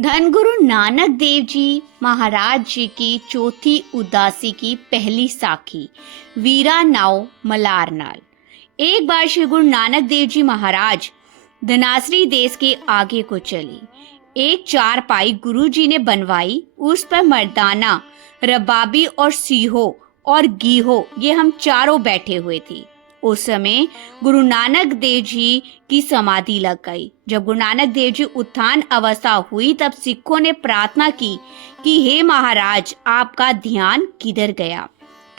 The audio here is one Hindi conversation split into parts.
धन गुरु नानक देव जी महाराज जी की चौथी उदासी की पहली साखी वीरा नाव मलार नाल। एक बार श्री गुरु नानक देव जी महाराज धनासरी देश के आगे को चले। एक चारपाई गुरु जी ने बनवाई, उस पर मर्दाना, रबाबी और सीहो और गीहो ये हम चारों बैठे हुए थे। उस समय गुरु नानक देव जी की समाधि लग गई। जब गुरु नानक देव जी उत्थान अवस्था हुई तब सिखों ने प्रार्थना की कि हे महाराज, आपका ध्यान किधर गया।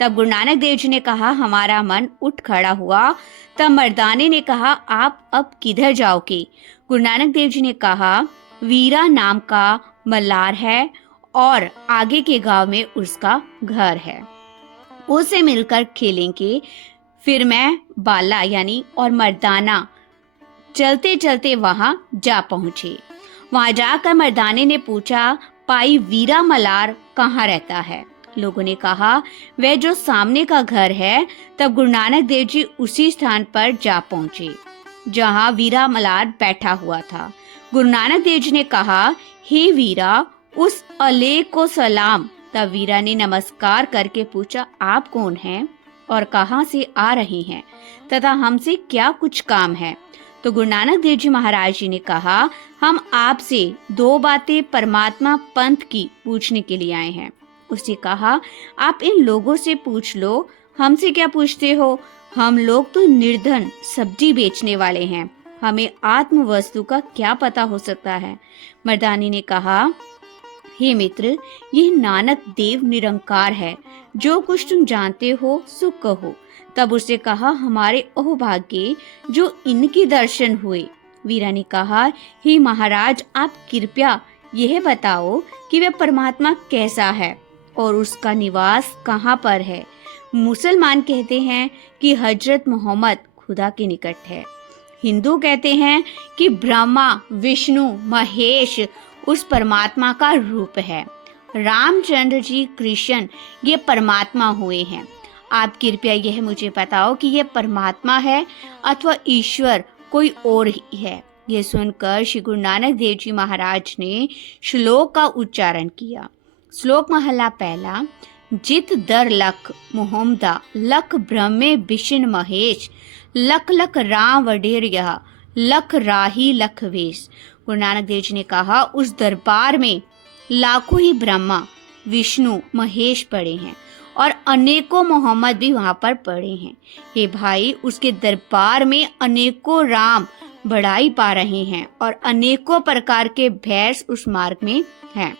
तब गुरु नानक देव जी ने कहा, हमारा मन उठ खड़ा हुआ। तब मर्दाने ने कहा, आप अब किधर जाओगे। गुरु नानक देव जी ने कहा, वीरा नाम का मल्लार है और आगे के गांव में उसका घर है, उसे मिलकर खेलेंगे। फिर मैं बाला यानी और मर्दाना चलते चलते वहां जा पहुंचे। वहां जाकर मर्दाने ने पूछा, पाई वीरा मलार कहाँ रहता है। लोगों ने कहा, वह जो सामने का घर है। तब गुरु नानक देव जी उसी स्थान पर जा पहुंचे जहां वीरा मलार बैठा हुआ था। गुरु नानक देव जी ने कहा, हे वीरा, उस अले को सलाम। तब वीरा ने नमस्कार करके पूछा, आप कौन हैं और कहां से आ रहे हैं तथा हमसे क्या कुछ काम है। तो गुरु नानक देव जी महाराज जी ने कहा, हम आपसे दो बातें परमात्मा पंथ की पूछने के लिए आए हैं। उसने कहा, आप इन लोगों से पूछ लो, हमसे क्या पूछते हो। हम लोग तो निर्धन सब्जी बेचने वाले हैं, हमें आत्म वस्तु का क्या पता हो सकता है। मर्दानी ने कहा, हे मित्र, यह नानक देव निरंकार है, जो कुछ तुम जानते हो सो कहो। तब उसने कहा, हमारे अहोभाग्य जो इनके दर्शन हुए। वीरा ने कहा, हे महाराज, आप कृपया यह बताओ कि वह परमात्मा कैसा है और उसका निवास कहाँ पर है। मुसलमान कहते हैं कि हजरत मोहम्मद खुदा के निकट है। हिंदू कहते हैं कि ब्रह्मा, विष्णु, महेश उस परमात्मा का रूप है। रामचंद्र जी कृष्ण ये परमात्मा हुए हैं। आप कृपया यह मुझे बताओ कि यह परमात्मा है अथवा ईश्वर कोई और ही है। यह सुनकर श्री गुरु नानक देव जी महाराज ने श्लोक का उच्चारण किया। श्लोक महला पहला। जित दर लख मोहम्मदा, लख ब्रह्मे विष्णु महेश, लख लख राम वडेर यह, लख राही लख वेश। गुरु नानक देव जी ने कहा, उस दरबार में लाखों ही ब्रह्मा, विष्णु, महेश पड़े हैं और अनेकों मोहम्मद भी वहां पर पड़े हैं। हे भाई, उसके दरबार में अनेकों राम बढ़ाई पा रहे हैं और अनेकों प्रकार के भैंस उस मार्ग में हैं।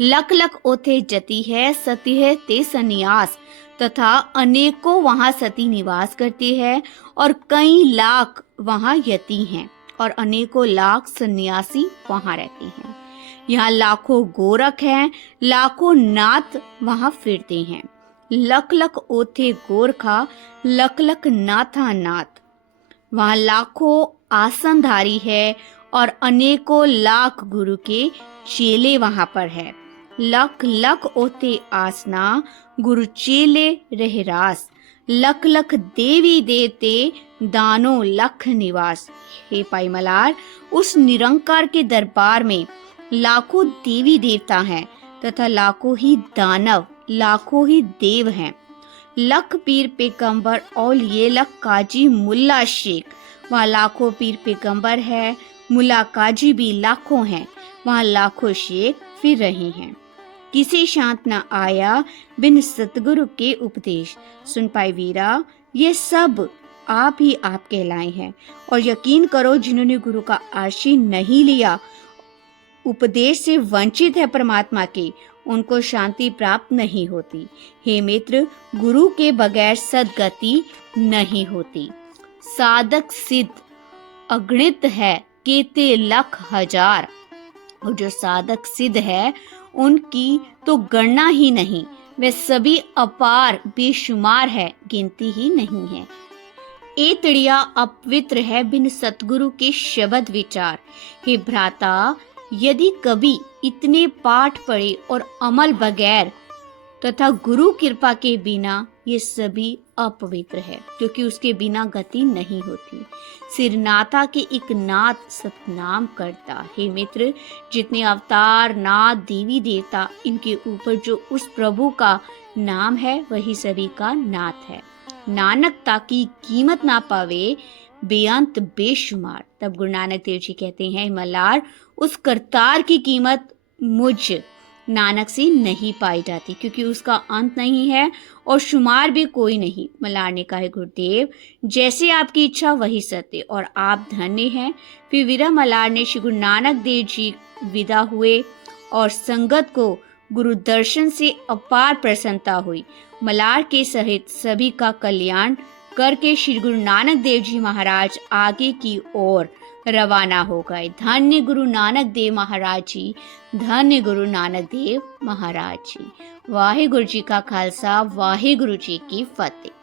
लख लख ओथे जति है, सती है ते सन्यास, तथा अनेकों वहां सती निवास करती है और कई लाख वहां यति हैं और अनेकों लाख सन्यासी वहां रहते हैं। यहाँ लाखों गोरख हैं, लाखों नाथ वहां फिरते हैं। लख लख ओथे गोरखा, लख लख नाथा नाथ। वहां लाखों आसनधारी है और अनेकों लाख गुरु के चेले वहां पर है। लख लख ओथे आसना, गुरु चेले रहरास। लख लख देवी देवते, दानो लख निवास। हे पाई मलार, उस निरंकार के दरबार में लाखों देवी देवता हैं तथा लाखों ही दानव, लाखों ही देव हैं। लख पीर पैगंबर और ये लख काजी मुल्ला शेख। वहाँ लाखों पीर पैगंबर है, मुल्ला काजी भी लाखों हैं। वहाँ लाखों शेख फिर रहे हैं। किसी शांत न आया बिन सतगुरु के उपदेश। सुन पाई वीरा, ये सब आप ही आप कहलाए हैं और यकीन करो, जिन्होंने गुरु का आशीर्वाद नहीं लिया, उपदेश से वंचित है परमात्मा के, उनको शांति प्राप्त नहीं होती। हे मित्र, गुरु के बगैर सद्गति नहीं होती। साधक सिद्ध अगणित है, केते लख हजार। और जो साधक सिद्ध है उनकी तो गणना ही नहीं, वे सभी अपार बेशुमार है, गिनती ही नहीं है। ए तड़िया अपवित्र है बिन सतगुरु के शब्द विचार। हे भ्राता, यदि कभी इतने पाठ पढ़े और अमल बगैर तथा गुरु कृपा के बिना ये सभी अपवित्र है, क्योंकि उसके बिना गति नहीं होती। सिरनाथा के एक नाथ सतनाम करता। हे मित्र, जितने अवतार, नाथ, देवी देवता, इनके ऊपर जो उस प्रभु का नाम है वही सभी का नाथ है। नानक ताकि कीमत ना पावे बेअंत बेशुमार। तब गुरु नानक देव जी कहते हैं, मलार, उस करतार की कीमत मुझ नानक से नहीं पाई जाती, क्योंकि उसका अंत नहीं है और शुमार भी कोई नहीं। मलार ने कहा, गुरुदेव, जैसे आपकी इच्छा वही सत्य, और आप धन्य हैं। फिर वीरा मलार ने श्री गुरु नानक देव जी विदा हुए और संगत को गुरु दर्शन से अपार प्रसन्नता हुई। मलार के सहित सभी का कल्याण करके श्री गुरु नानक देव जी महाराज आगे की ओर रवाना हो गए। धन्य गुरु नानक देव महाराज जी, धन्य गुरु नानक देव महाराज जी। वाहे गुरु जी का खालसा, वाहे गुरु जी की फतेह।